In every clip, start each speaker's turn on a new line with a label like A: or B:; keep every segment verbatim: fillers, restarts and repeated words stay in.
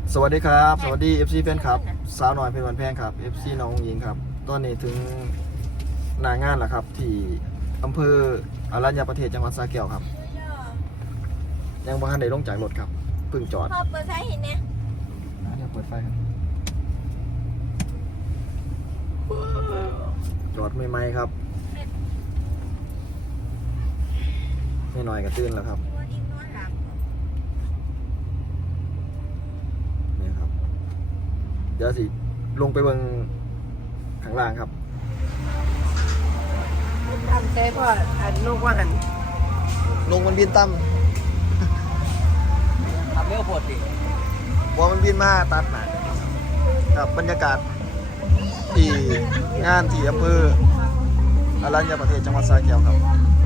A: สวัสดีครับสวัสดี เอฟ ซี แฟนครับสาวหน่อยเพชรวันแพงครับ เอฟ ซี น้องหญิงครับตอนนี้ถึงหน้างานแล้วครับที่อำเภออรัญญประเทศจังหวัดสระแก้วครับยังบ่ทันได้ลงจากรถครับเพิ่งจอด
B: พอเปิดไฟเห็นเนี่ย
A: เดี๋ยวเปิดไฟครับจอดใหม่ๆครับไม่น้อยก็ตื่นแล้วครับ
B: ว่าอิ่มนอนหลับ
A: นี่ครับเดี๋ยวสิลงไปเบิ่งข้างล่างครับ
C: ทำใจพ่ออันลูกว่าหัน
A: ลงมันบินต่
C: ทำเร็วปวดดิ
A: ำพอมันบินมาตัดหนากับบรรยากาศที่งานที่อำเภออรัญญประเทศจังหวัดสระแก้วครับ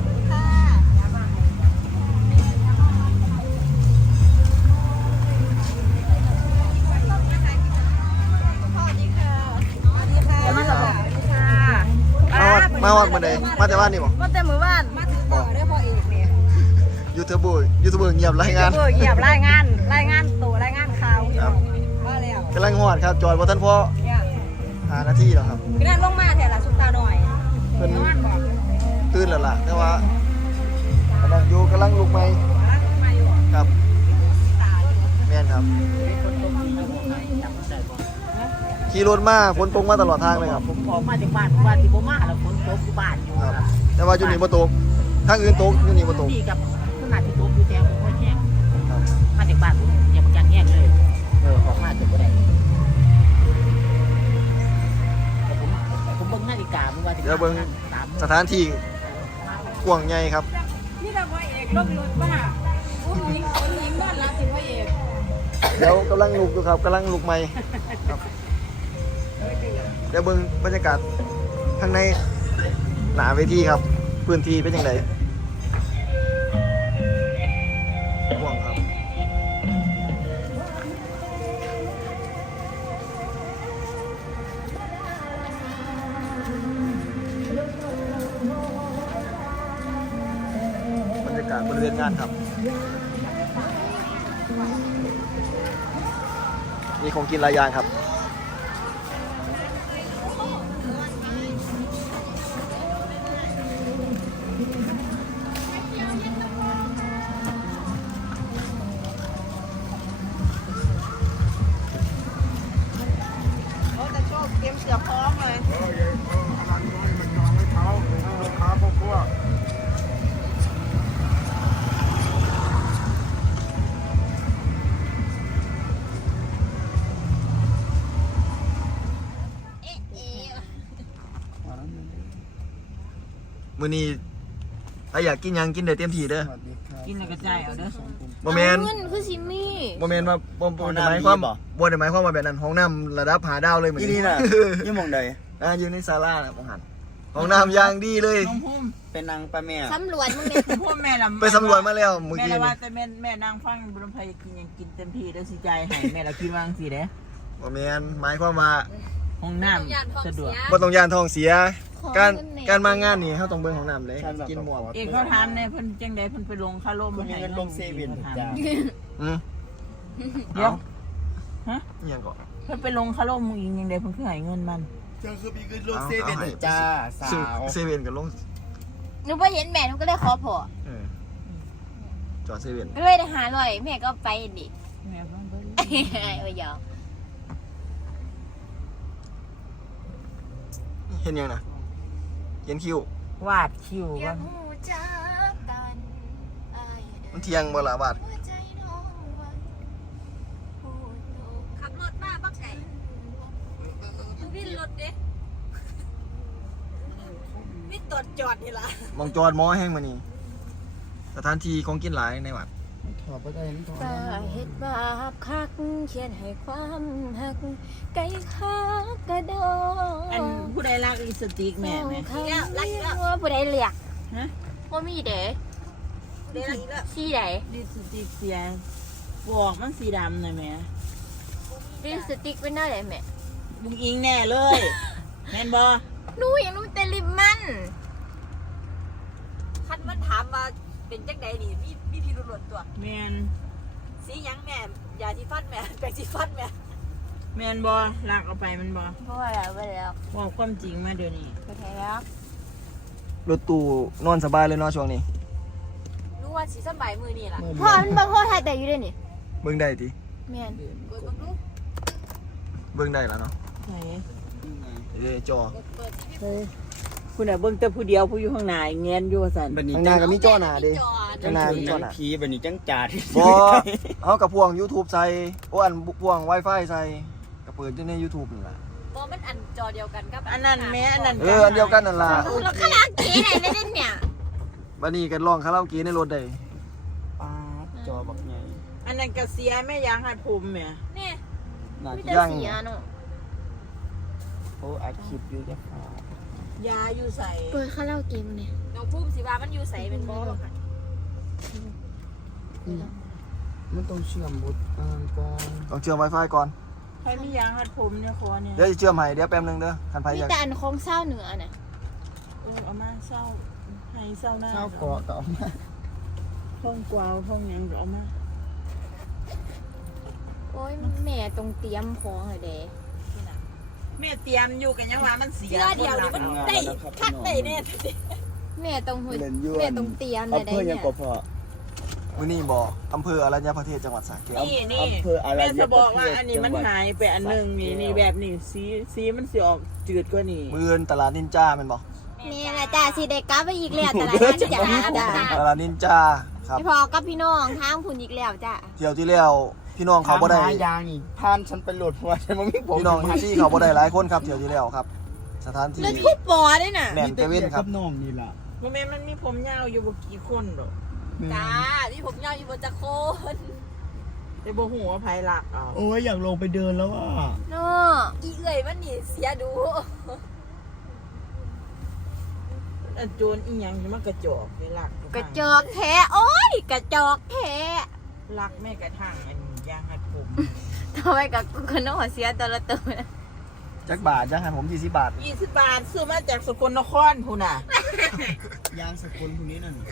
B: สวัสดีค่ะสวัสดีค่ะ
A: สวัสดีครับ
B: สวัสดีค่ะ
A: มาวัดมาวัดมาใดมาแต่บ้านนี่บ่
B: มาแต่มือบ้านมาถือต่อได้พอเอกเนี่ย
A: ยูทูบเบอร์ยูทูบเบอร์เงียบรายงาน
B: เบอร์เหยียบรายงานรายงานตัวรายงานข่าว
A: ครับ
B: มาแล้ว
A: กำลังหอดครับจอดบ่ทันพอ
B: เนี่ย
A: หานาทีแล้วครับ
B: พี่นั่นลงมาแถวละสุดตาหน่อย
A: เพิ่น
B: นอนบอก
A: ตื่นแล้วล่ะแต่ว่ากำลังอยู่กำลังลุกใหม่
B: มาอยู่
A: ครับ
B: ตา
A: แม่นครับขี่รถมาฝนตกมาตลอดทางเลยครับ
C: ผมออกมาจากบ้านบ้านที่ผมมาแล้วฝนตกอยู่บ้านอยู่
A: ครับแต่ว่าอยู่นี่บ่ตกทางอื่นตกอยู่นี่บ่ตก
C: พี่กับขนาดที่ตกอยู่แถวผมก็แห้ง
A: ครับ
C: มาจากบ้านผมยังยังแห้งเลยเออออกมาจากบ่ได้แต่ผมผมเบิ่งนาฬิกาเมื่อวานที่
A: เดี๋ยวเบิ่ง
C: สาม
A: สถานที่กว้างใหญ่ครับ
B: นี่แต่พอเอกลงรถป่ะอุ้งยิงอุ้งยิงนอนรับสิพอเอก
A: เดี๋ยวกำลังลุกอยู่ครับกำลังลุกใหม่ครับเดี๋ยวเบิ่งบรรยากาศข้างในหน้าเวทีครับพื้นที่เป็นยังไงกว้างครับบรรยากาศบริเวณงานครับมีของกินหลายอย่างครับ
B: เขาจะโชคเตรียมเสือพร้อมเลย
A: มื้อนี้ถ้าอยากกินหยังกินได้เต็มที่เด้อ
C: กินแล้วก็ใจายเอาเด้อ
A: บ่แม่น
B: เงินคือซิมี่
A: บ่แม่นว่าบ่บ่ได้หมายความบ่ได้หมายความว่าแบบนั้นห้องน้ำระดับหาดาวเลยเหมือน
D: ที่นี่น่ะ ยี่หมองใด
A: อ่าอยู่ในศาลาน่ะบ่หันห้องน้ำอย่างดีเลย
C: น้องพุ่ม
D: เป็นนางปลาแม่
B: สำรวจมึงเนี่ย
C: พุ่มแม่ละ
A: ไปสำรวจมาแล้วเมื่อ
C: แม่
A: กี้
C: ละว่า
A: นี่
C: แต่แม่แม่นางฟังบุญภัยกินยังกินเต็มที่เด้อสิใจให้แม่ละกินวางสิเด้
A: บ่แม่นหมายความว่า
C: ห้องน้ำสะดวก
A: บ่ต้องย่านท้องเสีย การการมางานนี่เฮาต้องเบิ่งห้องน้ำเลยกินหมวก
C: เอกเขาถามเนี่ยเพิ่นจังใดเพิ่นไปลงคาร่ม
D: คุณมีเงินลงเซเว่นจ้า
A: อือ
C: เดี๋ยวฮะ
A: อิหยังก็
C: เพิ่นไปลงคาร่มมึงอีกจังใดเพิ่นคือให้เงินมัน
D: เจ้าคือมีเงินลงเซเว่นจ้าสาว
A: เซเว่นกับลง
B: หนูไปเห็นแม่หนูก็เลยขอพอ
A: เออจอดเซเว่น
B: ก็เลยได้หาลอยแม่ก็ไปดิ
C: แม่บ้านเบิ่ง
B: โอ้ยยอม
A: เห็นยังนะเห็นคิว
C: วาดคิว
B: อยา
C: ว่าก
B: หูจักกันอาย
A: มันเที่ยงบ่ล่ะบาด
B: หัวใจน้องวันพูดโลกขับรถมาบักไก่วิ่งรถเด้วิ่งตรวจจอดนี่ล่ะ
A: มองจอดหมอแห้งมานี่สถานที่ของกินหลายในวัด
D: ถอดไปได้ยังถอด
B: สาเหตุบาปคักเขียนให้ความหักไก่คักกระโด
C: อันผู้ใดรักลิปสติกแม่แม่
B: อีกแล้วรักอีกแล้วว่าผู้ใดเรียก
C: ฮะ
B: ว่ามีเด้เด้รักอีกแล้วสีใด
C: ลิปสติกเสียบอกมันสีดำหน่อยแม่
B: ลิปสติกเป็นหน้าไหนแม่
C: บุงอิงแน่เลยแม่นบ่
B: หนูยังรู้แต่ลิปมันคันมันถามว่าเป็นจังใดนี่มีมีพิรุธตัว
C: แม่น
B: สีหยังแม่ยาสีฟันแม่แปรงสีฟันแม่
C: แม่นบ่ลากเอาไปมันบ่
B: เพราะว่าแล้วไปแล้ว
C: บอกความจริงมาเดี๋ยวนี้
B: ไปแท้แล้ว
A: รถตู้นอนสบายเลยเนาะช่วงนี้
B: รู้ว่าสีสบายมือนี่ล่ะ
D: พ่อมันบางคนถ่ายแต่อยู่ด้วยนี่
A: เบิ่งได้ติ
B: แม่นกดบังดู
A: เบิ่งได้แล้วเนาะ
C: ไหน
A: เอ้ยจอก
B: ดเปิดที่พี่
C: เฮ้ยผู้น่ะเบิ่งแต่ผู้เดียวผู้อยู่ข้างหน้าเงียนอยู่ว่าซั่น
D: บันนี้
A: ข้างหน้าก็มีจอหน้าเด้
B: จอ
A: ข้างหน้ามีจ
D: จั
A: อง หน้า
D: ผีบันนี้จังจ่าที่
A: บ่เฮากับพวง YouTube ใส่โอ้อันพวง Wi-Fi ใส่ก็เปิดอยู่ใน YouTube นั่นล่ะ
B: บ่มันอันจอเดียวกันกับ
C: อันนั้นแม่อันนั้น
A: เอออันเดียวกันนั่นล่ะ
B: เราขนาดเก๋ไหนไม่เล่นเนี่ย
A: บัดนี้ก็ร้องคาราโอเกะในรถได้
D: ป้าจอบักใหญ่
C: อันนั้นก็เสียแม่ยางหัดผมแม่
B: นี่
D: น่า
B: มี
D: จะ
B: แต่เสียเนาะ
D: โอ้อัดคลิปอยู่จ้ะค่ะ
C: ยาอยู่ใส่
B: เปิดคาราโอเกะมันเนี่ยน้องพุ่มสิว่ามันอยู่ใสเป็นบ่บ่ค่ะ
D: มันต้องเชื่อมบุตรอ่านก่อน
A: ต้องเชื่อม Wi-Fi ก่อน
C: ใครมียางหัดผมเนี่ยคอเนี่ย
A: เดี๋ยวสิเชื่อมให้เดี๋ยวแป๊บนึงเด้อคันไผ
B: มี
A: อยาก
B: แต่อันของเศร้าเหนือน่ะ
C: เออเอามาเศร้าให้เศร้าหน้า
D: เช้าเกาะต่อมา
C: ท่องกวาวท่องหยังก็เอามา
B: โอ้ยแม่ต้องเตรียมของให้เด้
C: แม่เตรียมอยู่กันยังว่ามันเสีย
B: เสื้อเดียวนี่มันได้คักได้แน่แม่ต้องหุ่นแม่ต้องเตรียม
D: เอา
B: ได้
D: เพื่อยั
B: เนี่
D: ง
B: ย
D: ก็พอ
A: มื้อนี้บ่อำเภออรัญญประเทศจังหวัดสระแก้ว
C: นี่นี่
D: อำเภออะไร
C: แม่จะบอกว่า
D: ประเทศ
C: อันนี้มัน
D: จังหวัด
C: หายไปอันหนึงนี่นี่แบบนี้สีสีมันสิออกจืดกว่านี่
A: มื้ออื่นตลาดนินจาแม่นบ่
B: นี่แหละจ้าสิได้กลับไปอีกแล้วแต่ละนั้นจ้าจ้า
A: ตลาดนินจาครับ
B: พี่พอกับพี่น้องทางพุ่นอีกแล้วจ้า
A: เที่ยวที่แล้วพี่น้องเขาบ่ได้
D: ถมหายางนี่พานฉันไปโหลดเพราะว่าฉันบ่มีผม
A: พี่น้องที่เขาบ่ได้หลายคนครับเที่ยวที่แล้วครับ สถานที่
B: แล้วทุบปอด้วยน่ะ
A: แน่นเตเว่นครับ
D: น้องนี่ล่ะ
C: บ่แม่นมันมีผมยาวอยู่บ่กี่คนดอก
B: จ้าพี่ผมยาวอยู่บนจักรโคน
C: แต่บ่ฮู้ว่าไผลักเอา
D: โอ้ยอยากลงไปเดินแล้วอ่ะ
B: เนาะอีเอื่อยมันนี่เสียดู
C: อันโจรอีหยังมันกระจอกไปลัก
B: กระจอกแท้โอ้ยกระจอกแท้
C: ลักแม่กระทั่งอันยางหัดผม
B: ทำไมกับกูคนน้องเสียตัวละตัวนะ
A: จักบาทจังหันผมยี่สิบบาท
C: ยี่สิบบาทซื้อมาจากสกลนครพุ่นน่ะ
D: ยางสกุลคนนี้นั่น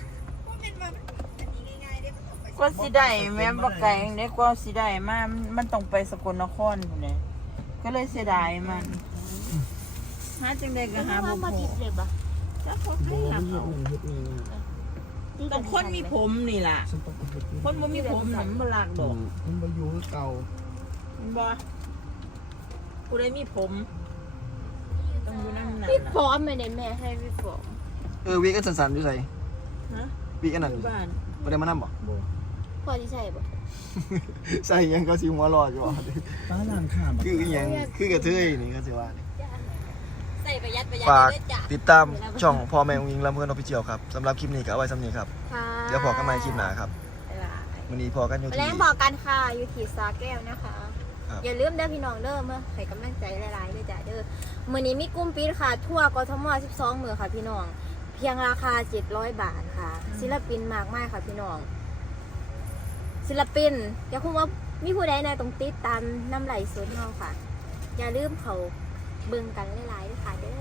C: ก็สิได้แม่นบ่ไกลจังได๋ก็สิได้มามันต้องไปสกลนครพุ่นน่ะก็เลยเสียดายมันหาจังได๋ก็หาบ่
B: มา
C: พ
B: ติ
C: อ
B: ดเลยปะ
C: จักคนใครลักเอาต้องคนมีผมนี่ล่ะ
D: ฉันต้องไปเฮ็ดนี่
C: คนบ่มีผมน่ะมันบ่ลักดอก
D: มันบ่อยู่คือเก่า
C: มันบ่ผู้ใดมีผม ต้องอยู่นำนั่น
B: พี่
C: ล่ะ
B: พร้อมไหมเนี่ยแม่ให้พี่พร้อม
A: เออวีกันสันๆอยู่ไส
C: ฮะ
A: วีกัน
C: อ
A: นั่น
C: ยู่บ้าน
A: บ่ได้มานำบ่
C: บ่
B: พอที่ใช่ปะ
A: ใส่หยังก็สิหัวรออยู่บ่
D: ป้าหลังข้าม
A: คืออีหยังคือกระเทยนี่ก็สิว่า
B: ใส่ประหยัดประหยัด
A: ฝาก
B: เลยจ้ะ
A: ติดตามช่องพ่อแม่องค์ยิงลำเพื่อนออฟฟิเชียลครับสำหรับคลิปนี้ก็เอาไว้สำนี้ครับ
B: ค่ะ
A: เดี๋ยวพอกันใหม่คลิปหน้าครับ
B: บ๊ายบาย
A: วันนี้พอกันอยู่
B: แล้
A: ที่
B: วบอกกันค่ะอยู่ที่สาแก้วนะคะ
A: ครับ
B: อย่าลืมเด้อพี่น้องเด้อเมื่อให้กำลังใจหลายๆเลยจ้ะเด้อมื้อนี้มีกลุ่มปิดค่ะ ทั่วกทมสิบสองมื้อค่ะพี่น้อง เพียงราคาเจ็ดร้อยบาทค่ะ ศิลปินมากมายค่ะพี่น้อง ศิลปินอย่าคุว่ามีผู้ใดในตรงติดตามน้ำไหลสวนเฮาค่ะ อย่าลืมเขาเบิ่งกันหลายๆด้วยค่ะเด้อ